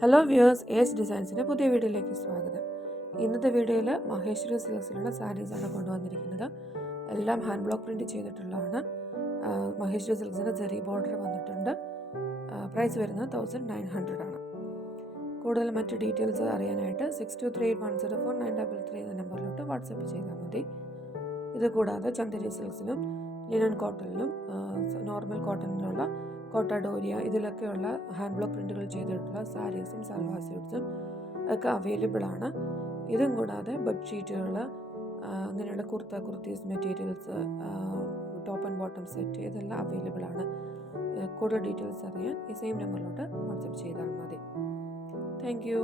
Hello viewers, age ഡിസൈൻസിൻ്റെ പുതിയ വീഡിയോയിലേക്ക് സ്വാഗതം. ഇന്നത്തെ വീഡിയോയിൽ മഹേശ്വരി സിൽക്സിലുള്ള സാരീസാണ് കൊണ്ടുവന്നിരിക്കുന്നത്. എല്ലാം ഹാൻഡ് ബ്ലോക്ക് പ്രിൻറ്റ് ചെയ്തിട്ടുള്ളതാണ്. മഹേശ്വരി സിൽക്സിൻ്റെ ജെറി ബോർഡർ വന്നിട്ടുണ്ട്. പ്രൈസ് വരുന്നത് 1900 ആണ്. കൂടുതൽ മറ്റ് ഡീറ്റെയിൽസ് അറിയാനായിട്ട് 6238104933 എന്ന നമ്പറിലോട്ട് വാട്സപ്പ് ചെയ്താൽ മതി. ഇത് കൂടാതെ Chanderi സിൽക്സിലും linen കോട്ടണിലും normal കോട്ടണിലുള്ള Kota Doria ഇതിലൊക്കെയുള്ള hand block പ്രിൻറ്റുകൾ ചെയ്തിട്ടുള്ള സാരീസും സൽവാർ സ്യൂട്ട്സും ഒക്കെ അവൈലബിൾ ആണ്. ഇതും കൂടാതെ ബെഡ്ഷീറ്റുകൾ, അങ്ങനെയുള്ള kurtis materials, top and bottom set ഇതെല്ലാം അവൈലബിൾ ആണ്. കൂടുതൽ ഡീറ്റെയിൽസ് അറിയാൻ ഈ സെയിം നമ്പറിലോട്ട് വാട്സപ്പ് ചെയ്താൽ മതി. Thank you.